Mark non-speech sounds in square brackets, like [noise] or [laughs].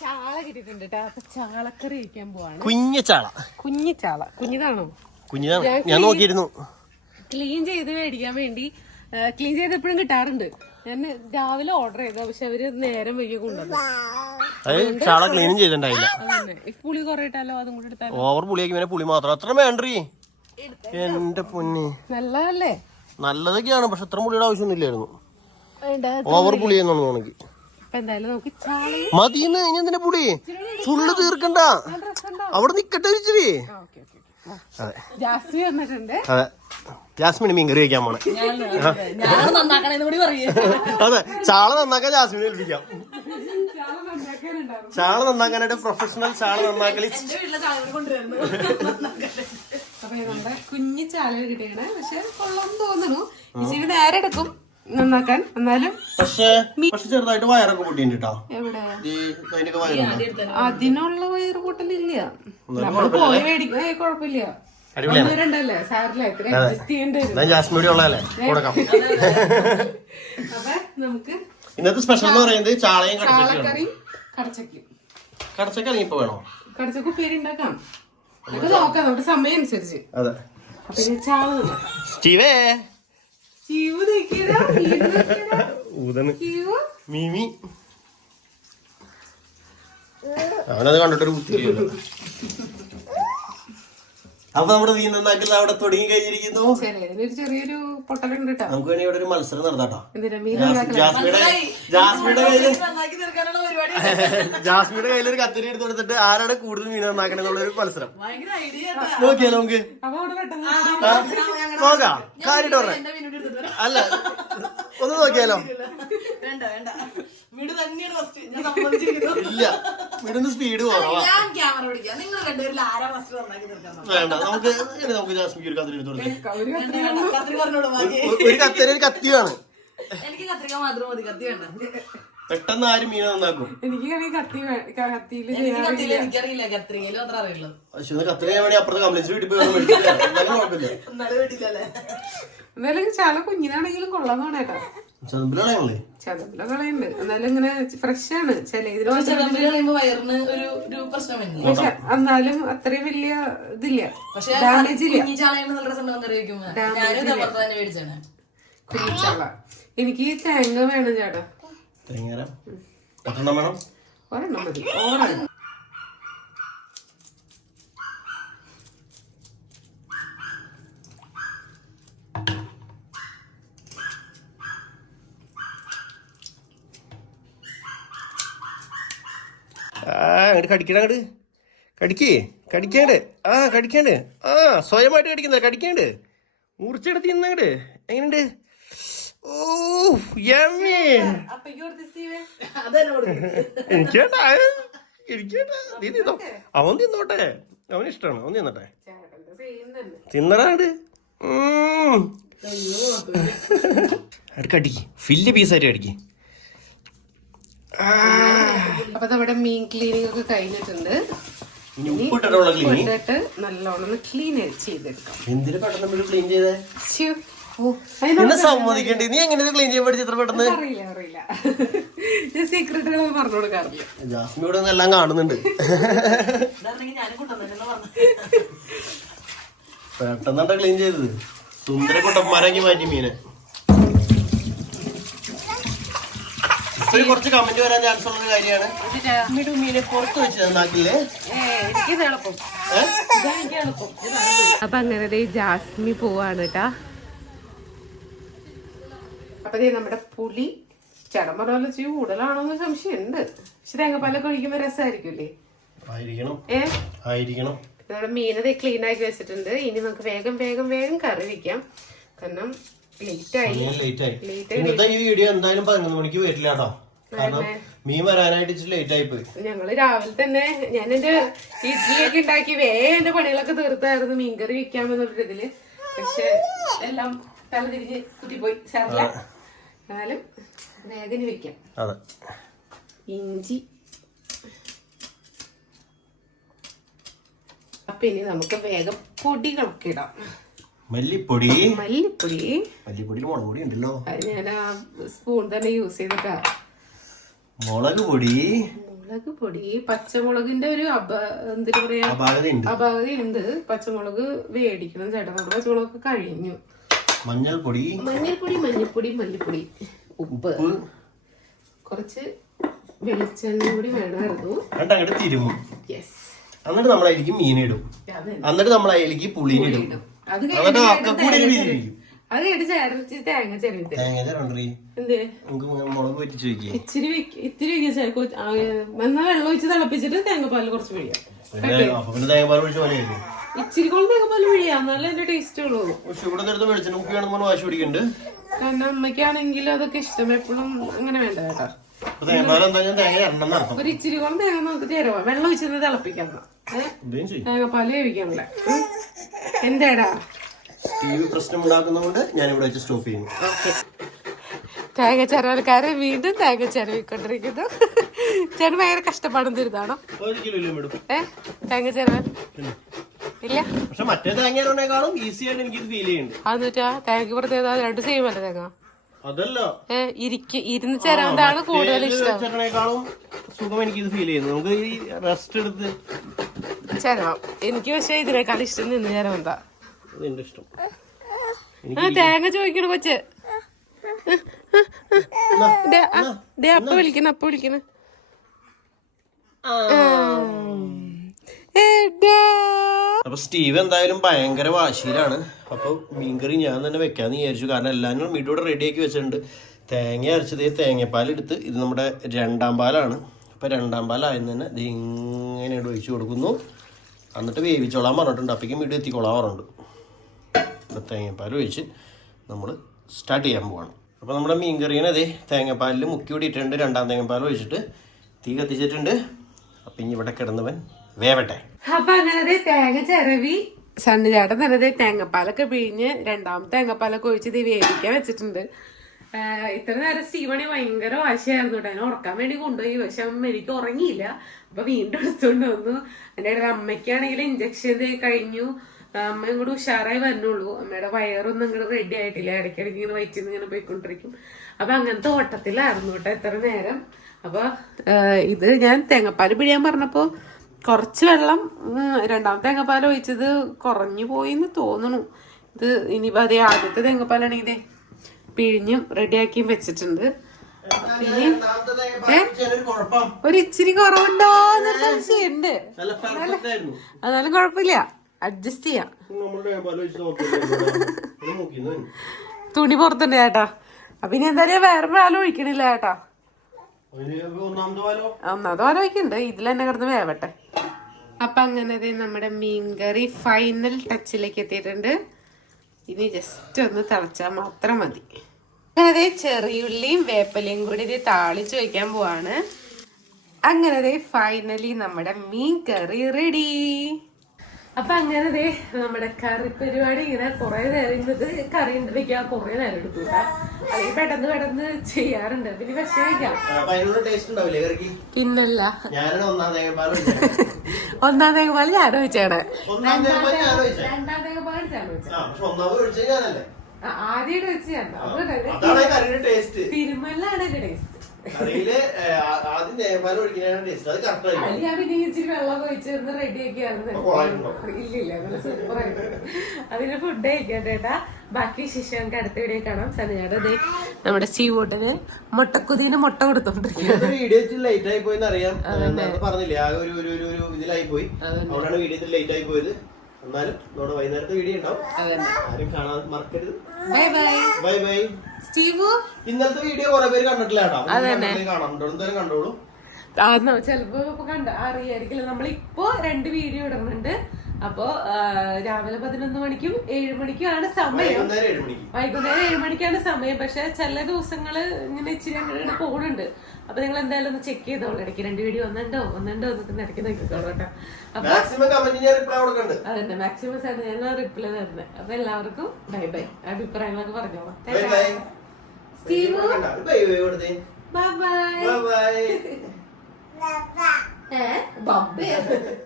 ചാള കിട്ടിയിട്ടുണ്ട് കേട്ടോ അപ്പൊ ചാളക്കറി പോവാണ്. കുഞ്ഞ ചാള. കുഞ്ഞു ചാള. കുഞ്ഞിതാണോ? കുഞ്ഞിതാണ്. ഞാൻ നോക്കിയിരുന്നു. ക്ലീൻ ചെയ്ത് മേടിക്കാൻ വേണ്ടി ക്ലീൻ ചെയ്ത് എപ്പോഴും കിട്ടാറുണ്ട്. ഞാൻ രാവിലെ ഓർഡർ ചെയ്ത പക്ഷെ അവർ നേരം വൈകി കൊണ്ടുവന്നു. ചാള ക്ലീനും ചെയ്തിട്ടുണ്ടായില്ല. പുളി കുറെ ഇട്ടാലോ അതും കൂടി എടുത്താലോ? ഓവർ പുളിയാക്കി പിന്നെ പുളി മാത്രം. അത്ര വേണ്ടീ എന്റെ പൊന്നി. നല്ലതല്ലേ? നല്ലതൊക്കെയാണ് പക്ഷെ അത്ര പുളിയുടെ ആവശ്യമൊന്നുമില്ലായിരുന്നു ഓവർ പുളിയെന്നാണ് തോന്നുന്നത് മതിന്ന് ഇനി എന്തിനാ പുളി? ഫുള്ള് തീർക്കണ്ട. അവിടെ നിക്കട്ടെ ഇച്ചിരി. ആ ഓക്കെ ഓക്കെ അതെ. ജാസ്മിന് മീൻ കറി വയ്ക്കാൻ പോണേ. ഞാൻ നന്നാക്കണേന്ന് കൂടി പറയേ. അതെ ചാള നന്നാക്കാൻ ജാസ്മിനെ ഏൽപ്പിക്കാം. ചാള നന്നാക്കാനായിട്ട് പ്രൊഫഷണൽ ചാള നന്നാക്കലി കുഞ്ഞു ചാല കിട്ടിയാണ് പക്ഷെ കൊള്ളാൻ തോന്നുന്നു. ഇച്ചിരി നേരെ എടുക്കും നന്നാക്കാൻ. എന്നാലും പക്ഷേ പക്ഷെ ചെറുതായിട്ട് വയറൊക്കെ പൊട്ടിട്ടോ അതിനുള്ള വയറ് കൂട്ടലില്ല നമ്മൾ പോയി മേടിക്കാൻ കുഴപ്പമില്ല. സാറില്ല ഇത്ര അഡ്ജസ്റ്റ് ചെയ്യേണ്ടി അപ്പൊ നമുക്ക് ഇന്നത്തെ സ്പെഷ്യൽ എന്ന് പറയുന്നത് ചാളയും കടച്ചക്കും കടച്ചക്ക ഇപ്പൊ വേണോ? കടച്ചക്ക് ഉപ്പേരി ഉണ്ടാക്കാം. നമുക്ക് നോക്കാം നമ്മുടെ സമയം അനുസരിച്ച്. അതെ. ചാള സ്റ്റീവേ. ഊതണ് മീമി [laughs] [laughs] അവനത് കണ്ടിട്ടൊരു ബുദ്ധിയില്ലല്ലോ അപ്പൊ നമ്മുടെ നന്നാക്കൽ അവിടെ തുടങ്ങി കഴിഞ്ഞിരിക്കുന്നു. ചെറിയൊരു പൊട്ടലുണ്ട് നമുക്ക് വേണേ ഇവിടെ ഒരു മത്സരം നടത്താട്ടോ ജാസ്മിയുടെ കയ്യിൽ [laughs] ഒരു കത്തിരി എടുത്ത് കൊടുത്തിട്ട് ആരാണ് കൂടുതൽ മീൻ നന്നാക്കണേ എന്നുള്ളൊരു മത്സരം. നോക്കിയാലോ നമുക്ക്? നോക്കാം. കാര്യമായിട്ട് അല്ല ഒന്ന് നോക്കിയാലോ? വേണ്ട വേണ്ട. വീട് തന്നെയാണ് ഫസ്റ്റ് ഞാൻ സമ്മതിച്ചിരിക്കുന്നു. ഇല്ല സ്പീഡ് കുറവാ. ഞാൻ ക്യാമറ പിടിക്കാം. നിങ്ങൾ രണ്ടുപേരിൽ ആരാ ഫസ്റ്റ് നന്നാക്കി തീർക്കാൻ വേണ്ട നമുക്ക് ഇനി നമുക്ക് ജാസ്മിക്ക് ഒരു കത്തിരി എടുത്ത് കൊടുക്കാം. പറഞ്ഞോളൂ ബാക്കി. ഒരു കത്തിരി ഒരു കത്തിയാണ് എനിക്ക് കത്രിക മാത്രം മതി കത്തി വേണ്ട. പെട്ടെന്ന് ആരും മീനെ നന്നാക്കും. എനിക്കാണെങ്കിൽ കത്തി വേ- കത്തിയിൽ എനിക്ക് ചെയ്യാൻ കത്തിയില്ല എനിക്കറിയില്ല അറിയുള്ളൂ. പക്ഷെ കത്തിരി ഞാൻ വേണ്ടി അപ്പുറത്തെ കംപ്ലീറ്റ് വീട്ടിൽ പോയി ഒന്ന് മേടിച്ചിട്ട് വരാം. എന്നാലും കുഴപ്പമില്ല. എന്നാലും വീട്ടിലല്ലേ? എന്നാലും ചാള കുഞ്ഞിനാണെങ്കിലും കൊള്ളാന്നാണ് കേട്ടോ ചതമ്പല കളയുണ്ട്. എന്നാലും ഇങ്ങനെ ഫ്രഷ് ആണ്. ചില എന്നാലും അത്രയും വലിയ ഇതില്ല. പക്ഷെ ഡാമേജ് ഇല്ല. കുഞ്ഞിച്ചാള എനിക്ക് ഈ തേങ്ങ വേണം ചേട്ടാ. ഒരെണ്ണം മതി. ഓവറാണ് ആ അങ്ങോട്ട് കടിക്കണം അങ്ങോട്ട് കടിക്കേ കടിക്കാണ്ട്. ആ കടിക്കാണ്ട്. ആ സ്വയമായിട്ട് കടിക്കുന്ന കടിക്കാണ്ട്. മുറിച്ചെടുത്ത് ഇന്നങ്ങട് എങ്ങനെയുണ്ട്? Oh yummy. അതന്നെ എനിക്ക് വേണ്ട എനിക്ക് നീ തിന്നോ. അവൻ തിന്നോട്ടെ. അവന് ഇഷ്ടമാണ് അവൻ തിന്നട്ടെ. തിന്നറാണ്ട് സെയിം തന്നെ. തിന്നടാണ്ട് അത് കടിക്ക്. ഫില്ല് പീസായിട്ട് കടിക്ക്. അപ്പൊ നമ്മുടെ മീൻ ക്ലീനിങ് ഒക്കെ കഴിഞ്ഞിട്ടുണ്ട്. ക്ലീൻ നല്ലോണം ക്ലീൻ ചെയ്തെടുക്കാം. എന്തിനു പെട്ടെന്ന് ക്ലീൻ ചെയ്തേ? ശ്ശോ. ഓ, എന്നെ സമ്മതിക്കണ്ടേ? നീ എങ്ങനെ ക്ലീൻ ചെയ്യാൻ പഠിച്ച ഇത്ര പെട്ടെന്ന്? അറിയില്ല അറിയില്ല. ഞാൻ പറഞ്ഞു കൊടുക്കാറില്ല. എല്ലാം കാണുന്നുണ്ട്. പെട്ടെന്നാണ് ക്ലീൻ ചെയ്തത്? സുന്ദര കുട്ടന്മാരാക്കി മാറ്റി മീനെ. ഇപ്പൊ കുറച്ച് കമന്റ് വരാൻ ചാൻസ് ഉള്ള കാര്യമാണ്. മിടു മീനെ പുറത്ത് വെച്ച് നന്നാക്കില്ലേ അപ്പൊ അങ്ങനെ ദേ ജാസ്മി പോവാണ് കേട്ടാ. അപ്പൊ ദേ നമ്മുടെ പുളി ചേട്ടൻ പറഞ്ഞ പോലെ ഇച്ചിരി കൂടുതലാണോന്ന് സംശയമുണ്ട്. പക്ഷെ തേങ്ങപ്പാലൊക്കെ ഒഴിക്കുമ്പോ രസമായിരിക്കില്ലേ ആയിരിക്കണം. ഏ? ആയിരിക്കണം. നമ്മുടെ മീനത് ക്ലീൻ ആക്കി വെച്ചിട്ടുണ്ട്. ഇനി നമുക്ക് വേഗം വേഗം വേഗം കറി വെക്കാം. കാരണം ലേറ്റ് ആയി. ലേറ്റ് ആയി. ഈ വീഡിയോ എന്തായാലും പതിനൊന്ന് മണിക്ക് വരില്ല കേട്ടോ. കാരണം മീൻ വരാനായിട്ട് ഇച്ചിരി ലേറ്റ് ആയി പോയി. ഞങ്ങൾ രാവിലെ തന്നെ ഞാൻ എന്റെ ഇഡ്ഡലിയൊക്കെ ഉണ്ടാക്കി വേഗം എന്റെ പണികളൊക്കെ തീർത്തായിരുന്നു. മീൻകറി വിൽക്കാമെന്നുള്ള ഇതിൽ. പക്ഷെ എല്ലാം തല തിരിഞ്ഞ് കുത്തിപ്പോയി സാറില്ല എന്നാലും വേഗം വെക്കാം. അതെ. ഇഞ്ചി. അപ്പൊ ഇനി നമുക്ക് വേഗം പൊടികളൊക്കെ ഇടാം. മല്ലിപ്പൊടി. മല്ലിപ്പൊടി. മല്ലിപ്പൊടി മുളക് പൊടി ഉണ്ടല്ലോ. അത് ഞാൻ ആ സ്പൂൺ തന്നെ യൂസ് ചെയ്തിട്ടാ. മുളക് പൊടി. മുളക് പൊടി. പച്ചമുളകിന്റെ ഒരു അപ എന്താ പറയാ? അപാകതയുണ്ട്. പച്ചമുളക് വേടിക്കണം ചേട്ടാ. നമ്മുടെ പച്ചമുളക് കഴിഞ്ഞു. മഞ്ഞൾപ്പൊടി. മഞ്ഞൾപ്പൊടി മഞ്ഞൾപ്പൊടി മല്ലിപ്പൊടി. ഉപ്പ്. കുറച്ച് വെളിച്ചെണ്ണ കൂടി വേണമായിരുന്നു. എന്നിട്ട് അങ്ങോട്ട് തിരുമും. യെസ് എന്നിട്ട് നമ്മൾ അതിലേക്ക് മീനിടും എന്നിട്ട് നമ്മളായിരിക്കും പുളിനിടും. അത് എന്നിട്ട് കഴിഞ്ഞ് അക്കക്കൂടി വിരിക്കും അത് ചേർത്ത് തേങ്ങ തേങ്ങ നമുക്ക് മുളക് ഇച്ചിരി ഇത്തിരി വെക്കുക എന്നാ വെള്ളം ഒഴിച്ച് തിളപ്പിച്ചിട്ട് തേങ്ങാപ്പാൽ കുറച്ച് പിഴിയാം. ഇച്ചിരി കൊണ്ട് തേങ്ങാപ്പാൽ പിഴിയാം. എന്നാലേ അതിന്റെ ടേസ്റ്റ് ഉള്ളൂ വാശി പിടിക്കുന്നുണ്ട്. കാരണം അമ്മയ്ക്കാണെങ്കിൽ അതൊക്കെ ഇഷ്ടം. എപ്പോഴും അങ്ങനെ വേണ്ട കേട്ടോ. ഒരു ഇച്ചിരി കൊണ്ട് തേങ്ങ നമുക്ക് ചേരുവാ. വെള്ളം ഒഴിച്ചിരുന്ന് തിളപ്പിക്കാം തേങ്ങാപ്പാൽ വേവിക്കാമല്ലേ എന്താടാ? ടി വി പ്രശ്നം ഉണ്ടാക്കുന്നതുകൊണ്ട് ഞാൻ ഇവിടെ വെച്ച് സ്റ്റോപ്പ് ചെയ്യുന്നു. തേങ്ങ ചരവൽക്കാരെ വീണ്ടും തേങ്ങ ചരവിക്കൊണ്ടിരിക്കുന്നു ചേട്ടൻ ഭയങ്കര കഷ്ടപ്പാടും മേഡം ഏ? തേങ്ങ ചരവൽ ഇല്ല? പക്ഷെ മറ്റേ തേങ്ങ ഈസി ആയിട്ട് എനിക്ക് ഫീൽ ചെയ്യുന്നുണ്ട്. അതെന്നുവെച്ചാ തേങ്ങക്ക് പ്രത്യേകത രണ്ട് സെയിം അല്ലേ തേങ്ങ? അതല്ല. ഇരിക്ക ഇരുന്ന് ചേരാണ്ടാണ് കൂടുതൽ ഇഷ്ടം. സുഖം എനിക്ക് ഇത് ഫീൽ ചെയ്യുന്നു. നമുക്ക് ഈ റെസ്റ്റ് എടുത്ത് ചേരാം. എനിക്ക് പക്ഷെ ഇതിനേക്കാൾ ഇഷ്ടം നിന്ന് ചേരാൻ എന്താ? എന്റെ ഇഷ്ടം. തേങ്ങ ചോദിക്കണ കൊച്ച്. ദേ, ആ, ദേ അപ്പ വിളിക്കണ അപ്പ വിളിക്കണ. അപ്പൊ സ്റ്റീവ് എന്തായാലും ഭയങ്കര വാശിയിലാണ്. അപ്പൊ മീൻകറി ഞാൻ തന്നെ വെക്കാന്ന് വിചാരിച്ചു. കാരണം എല്ലാവരും വീട്ടിലൂടെ റെഡിയാക്കി വെച്ചിട്ടുണ്ട്. തേങ്ങ അരച്ചത് തേങ്ങാപ്പാൽ എടുത്ത് ഇത് നമ്മുടെ രണ്ടാം പാലാണ്. അപ്പൊ രണ്ടാം പാലായെന്ന് തന്നെ ഇത് ഇങ്ങനെ ഒഴിച്ചു കൊടുക്കുന്നു. എന്നിട്ട് വേവിച്ചോളാൻ പറഞ്ഞിട്ടുണ്ട്. അപ്പേക്കും വീട്ടിൽ എത്തിക്കോളാൻ പറഞ്ഞിട്ടുണ്ട്. അപ്പൊ പാൽ ഒഴിച്ച് നമ്മൾ സ്റ്റാർട്ട് ചെയ്യാൻ പോവാണ്. അപ്പോൾ നമ്മുടെ മീൻ മീൻകറീനെ തേങ്ങ തേങ്ങാപ്പാലിൽ മുക്കി കൂടിയിട്ടുണ്ട്. രണ്ടാം തേങ്ങാപ്പാൽ ഒഴിച്ചിട്ട് തീ കത്തിച്ചിട്ടുണ്ട്. അപ്പം ഇനി ഇവിടെ കിടന്നവൻ വേവട്ടെ. അപ്പൊ അങ്ങനെ തേങ്ങ ചിരവി സണ്ണിചേട്ടൻ തന്നെ തേങ്ങാപ്പാലൊക്കെ പിഴിഞ്ഞ് രണ്ടാമത്തെ തേങ്ങാപ്പാലൊക്കെ ഒഴിച്ച് ഇത് വേവിക്കാൻ വെച്ചിട്ടുണ്ട്. ഇത്ര നേരം സ്റ്റീവണി ഭയങ്കര വാശിയായിരുന്നു കേട്ടോ. ഉറക്കാൻ വേണ്ടി കൊണ്ടുപോയി. പക്ഷെ അമ്മ എനിക്ക് ഉറങ്ങിയില്ല. അപ്പൊ വീണ്ടും എടുത്തുകൊണ്ട് വന്നു. എന്റെ അമ്മയ്ക്കാണെങ്കിൽ ഇഞ്ചക്ഷൻ കഴിഞ്ഞു. അമ്മ ഇങ്ങോട്ട് ഉഷാറായി വരുന്നുള്ളൂ അമ്മയുടെ വയറൊന്നും ഇങ്ങോട്ട് റെഡി ആയിട്ടില്ല. ഇടയ്ക്കിടയ്ക്ക് ഇങ്ങനെ വയറ്റിൽ ഇങ്ങനെ പോയിക്കൊണ്ടിരിക്കും. അപ്പൊ അങ്ങനത്തെ ഓട്ടത്തിലായിരുന്നു കേട്ടോ എത്ര നേരം. അപ്പൊ ഇത് ഞാൻ തേങ്ങാപ്പാൽ പിഴിയാൻ പറഞ്ഞപ്പോ കുറച്ച് വെള്ളം രണ്ടാം രണ്ടാമത്തെ തേങ്ങാപ്പാൽ ഒഴിച്ചത് കുറഞ്ഞു പോയി എന്ന് തോന്നുന്നു. ഇത് ഇനിയിപ്പോ അതേ ആദ്യത്തെ തേങ്ങാപ്പാലാണെങ്കിൽ ഇതേ പിഴിഞ്ഞും റെഡിയാക്കിയും വെച്ചിട്ടുണ്ട്. ഒരിച്ചിരി ഒരു ഇച്ചിരി കുറവുണ്ടോ എന്നൊരു സംശയമുണ്ട്. എന്നാലും കുഴപ്പമില്ല. അഡ്ജസ്റ്റ് ചെയ്യാം. തുണി പുറത്തുണ്ട് ചേട്ടാ. അപ്പൊ ഇനി എന്തായാലും വേറെ പാലും ഒഴിക്കണില്ല ചേട്ടാ. ഒന്നാമത് പാലും? ഒഴിക്കണ്ട്. ഇതിൽ തന്നെ കിടന്ന് വേവട്ടെ. അപ്പൊ അങ്ങനെ നമ്മുടെ മീൻകറി ഫൈനൽ ടച്ചിലേക്ക് എത്തിയിട്ടുണ്ട്. ഇനി ജസ്റ്റ് ഒന്ന് തിളച്ചാൽ മാത്രം മതി. അതെ ചെറിയുള്ളിയും വേപ്പലയും കൂടി ഇത് താളിച്ച് വയ്ക്കാൻ പോവാണ്. അങ്ങനെ ദേ ഫൈനലി നമ്മുടെ മീൻ കറി റെഡി അപ്പൊ അങ്ങനെ ദേ നമ്മുടെ കറി പരിപാടി ഇങ്ങനെ കുറെ നേരം ഇത് കറി വെക്കാൻ കുറെ നേരം എടുത്തു അല്ലെങ്കിൽ പെട്ടെന്ന് പെട്ടെന്ന് ചെയ്യാറുണ്ട്. പിന്നെ വിഷമിക്കാം. ഒന്നാം തേങ്ങാപ്പാൽ ഞാൻ ഒഴിച്ചത് രണ്ടാം ഞാൻ ഒഴിച്ചത് ആദ്യമായിട്ട് വെച്ച് ഞാൻ. എന്റെ ടേസ്റ്റ് കറിയിൽ ആദ്യം തേങ്ങാപ്പാൽ ഒഴിക്കുന്നതാണ് ടേസ്റ്റ് അത് കറക്റ്റ് ആയിരിക്കും. അത് ഞാൻ പിന്നെ ഇച്ചിരി വെള്ളം ഒഴിച്ച് ഒന്ന് റെഡി ആക്കിയായിരുന്നു. കൊള്ളായിട്ടുണ്ടോ? ഇല്ല ഇല്ല നല്ല സൂപ്പർ അതിന് ഫുഡ് കഴിക്കാൻ ചേട്ടാ ബാക്കി വിശേഷം നമുക്ക് അടുത്ത വീഡിയോ കാണാം. സനിയാടെ ദേ നമ്മുടെ സീവോട്ടിന് മുട്ടക്കുതിന് മുട്ട കൊടുത്തോണ്ടിരിക്കും ഇന്നത്തെ വീഡിയോ ലേറ്റ് ആയി പോയെന്ന് അറിയാം. പറഞ്ഞില്ലേ ഒരു ഒരു ഒരു ഇതിലായി പോയി. അതുകൊണ്ടാണ് വീഡിയോ ലേറ്റ് ആയി പോയത്. എന്നാലും നമ്മുടെ വൈകുന്നേരത്തെ വീഡിയോ ഉണ്ടാവും. ആരും കാണാൻ മറക്കരുത്. Bye bye bye bye Steve? ഇന്നലത്തെ വീഡിയോ കുറെ പേര് കണ്ടിട്ടില്ല കേട്ടോ. കാണാം. എന്തായാലും കണ്ടോളൂ. ചെലപ്പോ കണ്ട അറിയായിരിക്കില്ല. നമ്മളിപ്പോ രണ്ട് വീഡിയോ ഇടുന്നുണ്ട്. അപ്പോ രാവിലെ പതിനൊന്ന് മണിക്കും ഏഴ് മണിക്കും ആണ് സമയം. വൈകുന്നേരം ഏഴ് മണിക്കാണ് സമയം. പക്ഷെ ചില ദിവസങ്ങൾ ഇങ്ങനെ ഇച്ചിരി അങ്ങനെ പോകുന്നുണ്ട് അപ്പൊ നിങ്ങൾ എന്തായാലും ഒന്ന് ചെക്ക് ചെയ്തോളൂ. ഇടയ്ക്ക് രണ്ട് വീഡിയോ ഒന്നുണ്ടോ? ഒന്നുണ്ടോ എന്നൊക്കെ ഇടയ്ക്ക് നോക്കിക്കോളൂ കേട്ടോ. അപ്പൊ അതന്നെ മാക്സിമം ഞാൻ റിപ്ലൈ തരുന്നത് അപ്പൊ എല്ലാവർക്കും ബൈ ബൈ അഭിപ്രായങ്ങളൊക്കെ പറഞ്ഞോളാം. ബൈ ബൈ ബൈ ബൈ കൊടുത്തേ ബൈ ബൈ ബൈ ബൈ ഏ? ബബ്ബേ. [laughs]